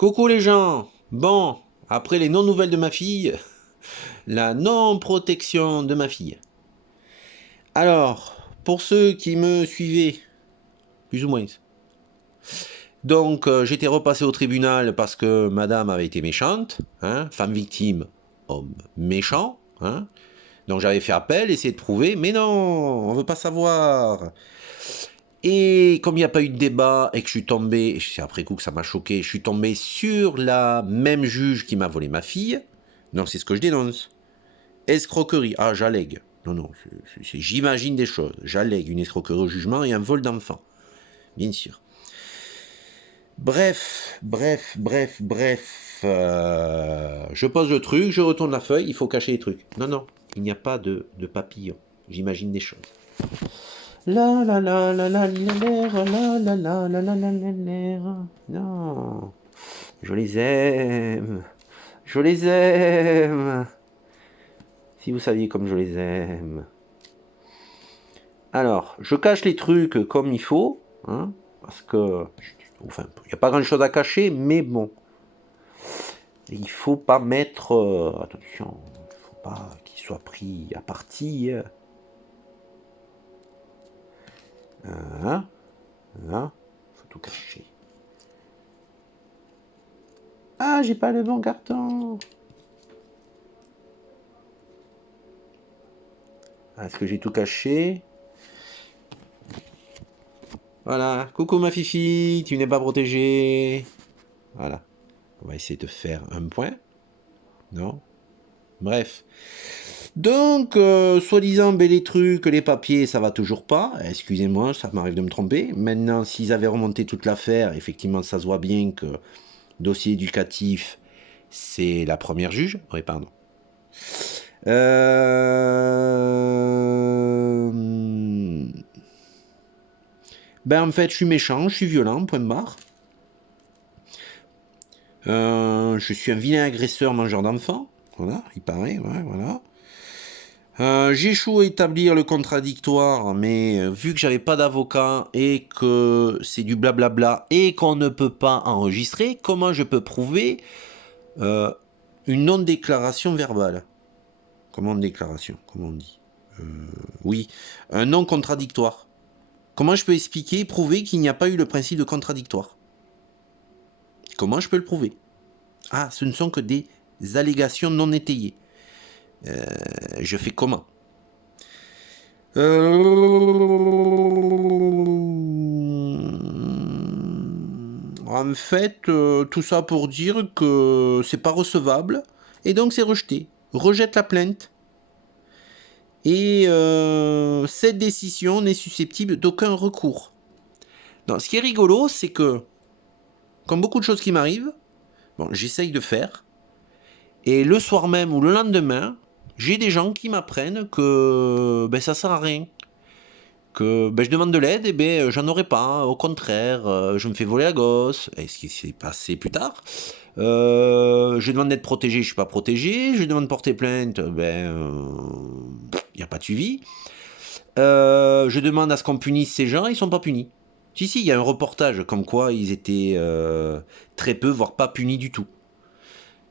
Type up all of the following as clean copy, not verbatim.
Coucou les gens. Bon, après les non-nouvelles de ma fille, la non-protection de ma fille. Alors, pour ceux qui me suivaient, plus ou moins. Donc, j'étais repassé au tribunal parce que madame avait été méchante, hein, femme victime, homme méchant, hein. Donc j'avais fait appel, essayé de prouver, mais non, on veut pas savoir. Et comme il n'y a pas eu de débat et que je suis tombé, et c'est après coup que ça m'a choqué, je suis tombé sur la même juge qui m'a volé ma fille. Donc c'est ce que je dénonce. Escroquerie. Ah, j'allègue. Non, non, j'imagine des choses. J'allègue une escroquerie au jugement et un vol d'enfant. Bien sûr. Bref. Je pose le truc, je retourne la feuille, il faut cacher les trucs. Non, non, il n'y a pas de papillon. J'imagine des choses. La la la la la la. Non. Je les aime. Je les aime. Si vous saviez comme je les aime. Alors, je cache les trucs comme il faut, hein, parce que, enfin, il n'y a pas grand chose à cacher, mais bon. Il faut pas mettre, attention, il faut pas qu'il soit pris à partie. Hein, hein, faut tout cacher. Ah, j'ai pas le bon carton. Est-ce que j'ai tout caché? Voilà. Coucou ma fifi, tu n'es pas protégée. Voilà. On va essayer de faire un point. Non? Bref. Donc, soi-disant, ben, les trucs, les papiers, ça va toujours pas. Excusez-moi, ça m'arrive de me tromper. Maintenant, s'ils avaient remonté toute l'affaire, effectivement, ça se voit bien que dossier éducatif, c'est la première juge. Oui, pardon. Ben, en fait, je suis méchant, je suis violent, point barre. Je suis un vilain agresseur mangeur d'enfants. Voilà, il paraît, ouais, voilà. J'échoue à établir le contradictoire, mais vu que j'avais pas d'avocat et que c'est du blablabla et qu'on ne peut pas enregistrer, comment je peux prouver une non-déclaration verbale? Comment déclaration? Comment on dit? Oui, un non-contradictoire. Comment je peux expliquer, prouver qu'il n'y a pas eu le principe de contradictoire? Comment je peux le prouver? Ah, ce ne sont que des allégations non étayées. Je fais comment? En fait, tout ça pour dire que c'est pas recevable et donc c'est rejeté. Rejette la plainte. Et cette décision n'est susceptible d'aucun recours. Donc, ce qui est rigolo, c'est que, comme beaucoup de choses qui m'arrivent, bon, j'essaye de faire, et le soir même ou le lendemain, j'ai des gens qui m'apprennent que ben, ça sert à rien. Que ben, je demande de l'aide, et ben, j'en aurai pas. Au contraire, je me fais voler la gosse. Et ce qui s'est passé plus tard. Je demande d'être protégé, je suis pas protégé. Je demande de porter plainte, ben, il n'y a pas de suivi. Je demande à ce qu'on punisse ces gens, ils sont pas punis. Si, il y a un reportage comme quoi ils étaient très peu, voire pas punis du tout.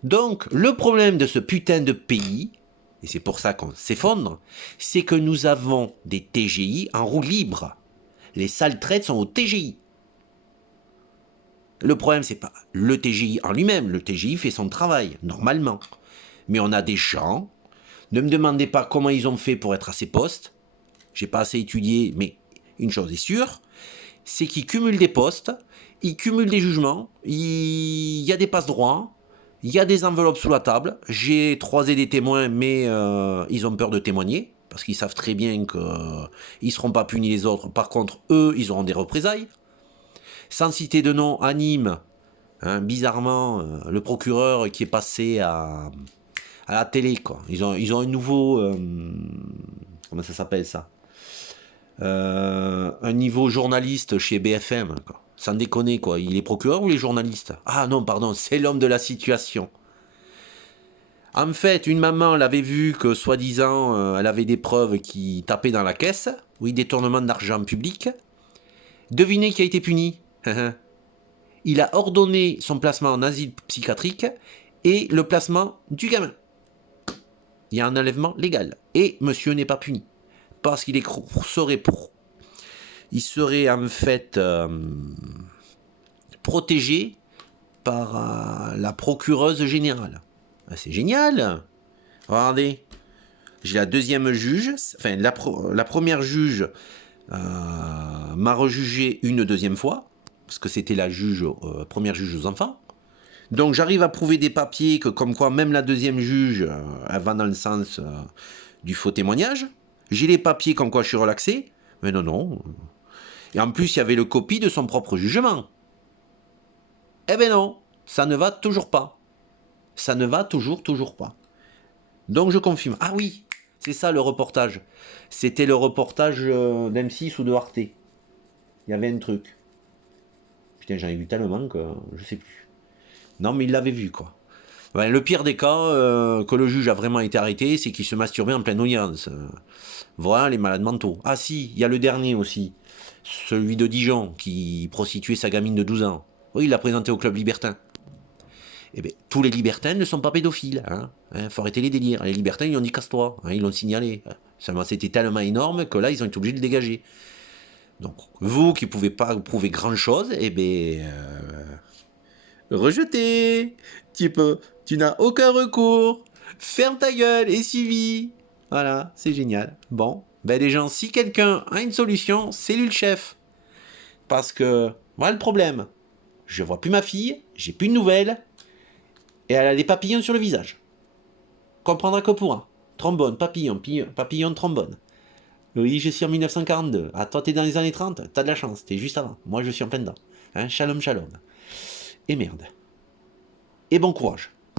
Donc, le problème de ce putain de pays, et c'est pour ça qu'on s'effondre, c'est que nous avons des TGI en roue libre. Les sales traites sont au TGI. Le problème, c'est pas le TGI en lui-même. Le TGI fait son travail, normalement. Mais on a des gens, ne me demandez pas comment ils ont fait pour être à ces postes. J'ai pas assez étudié, mais une chose est sûre, c'est qu'ils cumulent des postes, ils cumulent des jugements, il y a des passe-droits, il y a des enveloppes sous la table. J'ai croisé des témoins, mais ils ont peur de témoigner, parce qu'ils savent très bien qu'ils ne seront pas punis les autres. Par contre, eux, ils auront des représailles. Sans citer de nom, à Nîmes, hein, bizarrement, le procureur qui est passé à la télé, quoi. Ils ont un nouveau... comment ça s'appelle ça? Un niveau journaliste chez BFM, quoi. Sans déconner, quoi. Il est procureur ou il est journaliste? Ah non, pardon, c'est l'homme de la situation. En fait, une maman, elle avait vu que, soi-disant, elle avait des preuves qui tapaient dans la caisse. Oui, détournement d'argent public. Devinez qui a été puni? Il a ordonné son placement en asile psychiatrique et le placement du gamin. Il y a un enlèvement légal. Et monsieur n'est pas puni. Parce qu'il il serait en fait protégé par la procureuse générale. C'est génial. Regardez. J'ai la deuxième juge. Enfin, la première juge m'a rejugé une deuxième fois. Parce que c'était la première juge aux enfants. Donc j'arrive à prouver des papiers que comme quoi même la deuxième juge elle va dans le sens du faux témoignage. J'ai les papiers comme quoi je suis relaxé. Mais non. Et en plus il y avait le copie de son propre jugement. Eh ben non, ça ne va toujours pas. Ça ne va toujours pas. Donc je confirme. Ah oui, c'est ça le reportage. C'était le reportage d'M6 ou de Arte. Il y avait un truc. Putain, j'en ai vu tellement que je sais plus. Non, mais il l'avait vu, quoi. Ben, le pire des cas, que le juge a vraiment été arrêté, c'est qu'il se masturbait en pleine audience. Voilà les malades mentaux. Ah si, il y a le dernier aussi. Celui de Dijon, qui prostituait sa gamine de 12 ans. Oui, il l'a présenté au club libertin. Eh bien, tous les libertins ne sont pas pédophiles. Faut arrêter les délires. Les libertins, ils ont dit casse-toi. Ils l'ont signalé. Seulement, c'était tellement énorme que là, ils ont été obligés de le dégager. Donc, vous qui ne pouvez pas prouver grand-chose, eh bien... rejeté. Tu n'as aucun recours. Ferme ta gueule et suivi. Voilà, c'est génial. Bon, ben les gens, si quelqu'un a une solution, c'est lui le chef. Parce que, voilà le problème. Je vois plus ma fille, j'ai plus de nouvelles, et elle a des papillons sur le visage. Comprendra que pour un. Trombone, papillon, trombone. Oui, je suis en 1942. Ah, toi, t'es dans les années 30, t'as de la chance, t'es juste avant. Moi, je suis en plein dedans. Shalom, shalom. Et merde. Et bon courage.